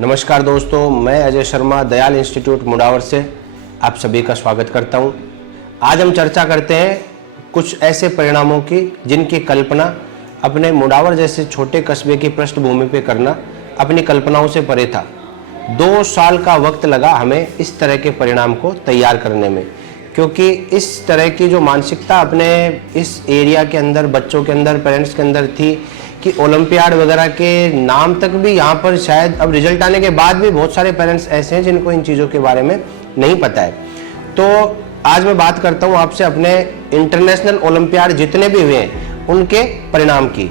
नमस्कार दोस्तों, मैं अजय शर्मा दयाल इंस्टीट्यूट मुंडावर से आप सभी का स्वागत करता हूं। आज हम चर्चा करते हैं कुछ ऐसे परिणामों की जिनकी कल्पना अपने मुंडावर जैसे छोटे कस्बे की पृष्ठभूमि पे करना अपनी कल्पनाओं से परे था। 2 साल का वक्त लगा हमें इस तरह के परिणाम को तैयार करने में, क्योंकि इस तरह की जो मानसिकता अपने इस एरिया के अंदर, बच्चों के अंदर, पेरेंट्स के अंदर थी कि ओलंपियाड वगैरह के नाम तक भी यहाँ पर शायद अब रिजल्ट आने के बाद भी बहुत सारे पेरेंट्स ऐसे हैं जिनको इन चीज़ों के बारे में नहीं पता है। तो आज मैं बात करता हूँ आपसे अपने इंटरनेशनल ओलंपियाड जितने भी हुए हैं उनके परिणाम की।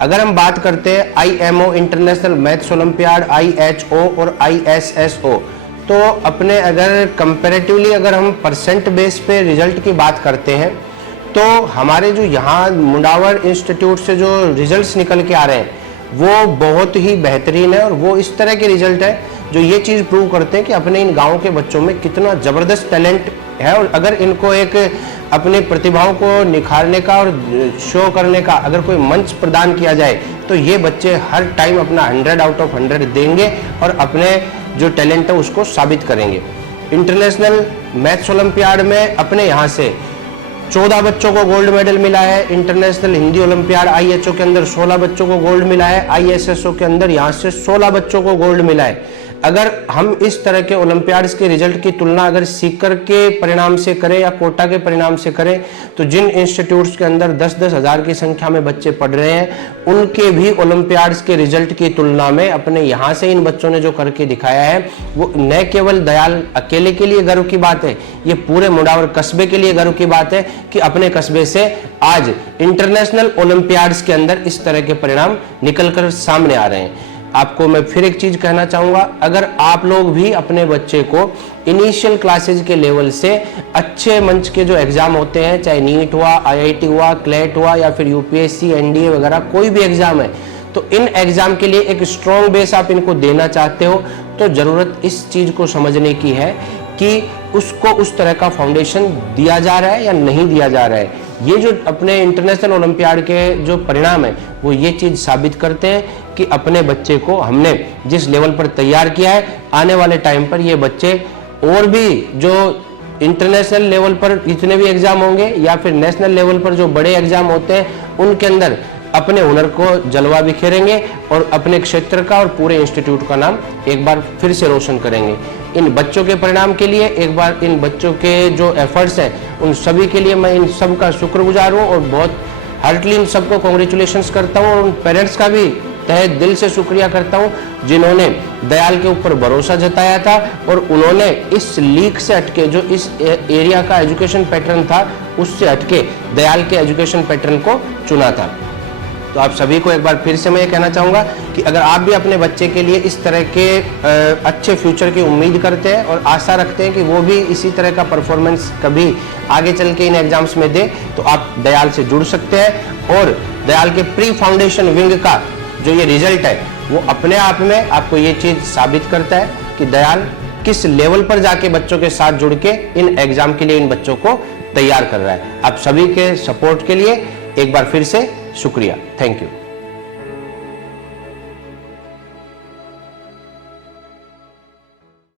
अगर हम बात करते हैं IMO international maths olympiad, IHO और ISSO, तो अपने अगर कंपैरेटिवली अगर हम परसेंट बेस पे रिजल्ट की बात करते हैं तो हमारे जो यहाँ मुंडावर इंस्टीट्यूट से जो रिजल्ट्स निकल के आ रहे हैं वो बहुत ही बेहतरीन है और वो इस तरह के रिजल्ट है जो ये चीज़ प्रूव करते हैं कि अपने इन गाँव के बच्चों में कितना ज़बरदस्त टैलेंट है। और अगर इनको एक अपनी प्रतिभाओं को निखारने का और शो करने का अगर कोई मंच प्रदान किया जाए तो ये बच्चे हर टाइम अपना 100 आउट ऑफ 100 देंगे और अपने जो टैलेंट है उसको साबित करेंगे। इंटरनेशनल मैथ्स ओलंपियाड में अपने यहाँ से 14 बच्चों को गोल्ड मेडल मिला है। इंटरनेशनल हिंदी ओलंपियाड IHO के अंदर 16 बच्चों को गोल्ड मिला है। ISSO के अंदर यहाँ से 16 बच्चों को गोल्ड मिला है। अगर हम इस तरह के ओलंपियाड्स के रिजल्ट की तुलना अगर सीकर के परिणाम से करें या कोटा के परिणाम से करें तो जिन इंस्टीट्यूट्स के अंदर 10-10 हज़ार की संख्या में बच्चे पढ़ रहे हैं उनके भी ओलंपियाड्स के रिजल्ट की तुलना में अपने यहाँ से इन बच्चों ने जो करके दिखाया है वो न केवल दयाल अकेले के लिए गर्व की बात है, ये पूरे मुंडावर कस्बे के लिए गर्व की बात है कि अपने कस्बे से आज इंटरनेशनल ओलंपियाड्स के अंदर इस तरह के परिणाम निकलकर सामने आ रहे हैं। आपको मैं फिर एक चीज कहना चाहूंगा, अगर आप लोग भी अपने बच्चे को इनिशियल क्लासेज के लेवल से अच्छे मंच के जो एग्जाम होते हैं, चाहे नीट हुआ, IIT हुआ, क्लेट हुआ या फिर UPSC NDA वगैरह कोई भी एग्जाम है, तो इन एग्जाम के लिए एक स्ट्रॉन्ग बेस आप इनको देना चाहते हो तो जरूरत इस चीज को समझने की है कि उसको उस तरह का फाउंडेशन दिया जा रहा है या नहीं दिया जा रहा है। ये जो अपने इंटरनेशनल ओलंपियाड के जो परिणाम है वो ये चीज साबित करते हैं कि अपने बच्चे को हमने जिस लेवल पर तैयार किया है आने वाले टाइम पर ये बच्चे और भी जो इंटरनेशनल लेवल पर जितने भी एग्जाम होंगे या फिर नेशनल लेवल पर जो बड़े एग्जाम होते हैं उनके अंदर अपने हुनर को जलवा बिखेरेंगे और अपने क्षेत्र का और पूरे इंस्टीट्यूट का नाम एक बार फिर से रोशन करेंगे। इन बच्चों के परिणाम के लिए एक बार इन बच्चों के जो एफर्ट्स हैं उन सभी के लिए मैं इन सब का शुक्रगुजार हूँ और बहुत हार्टली इन सबको कॉन्ग्रेचुलेशंस करता हूँ और उन पेरेंट्स का भी तहे दिल से शुक्रिया करता हूँ जिन्होंने दयाल के ऊपर भरोसा जताया था और उन्होंने इस लीक से हटके जो इस एरिया का एजुकेशन पैटर्न था उससे हटके दयाल के एजुकेशन पैटर्न को चुना था। तो आप सभी को एक बार फिर से मैं ये कहना चाहूँगा कि अगर आप भी अपने बच्चे के लिए इस तरह के अच्छे फ्यूचर की उम्मीद करते हैं और आशा रखते हैं कि वो भी इसी तरह का परफॉर्मेंस कभी आगे चल के इन एग्जाम्स में दे तो आप दयाल से जुड़ सकते हैं और दयाल के प्री फाउंडेशन विंग का जो ये रिजल्ट है वो अपने आप में आपको ये चीज़ साबित करता है कि दयाल किस लेवल पर जाके बच्चों के साथ जुड़ के इन एग्जाम के लिए इन बच्चों को तैयार कर रहा है। आप सभी के सपोर्ट के लिए एक बार फिर से शुक्रिया। Thank you.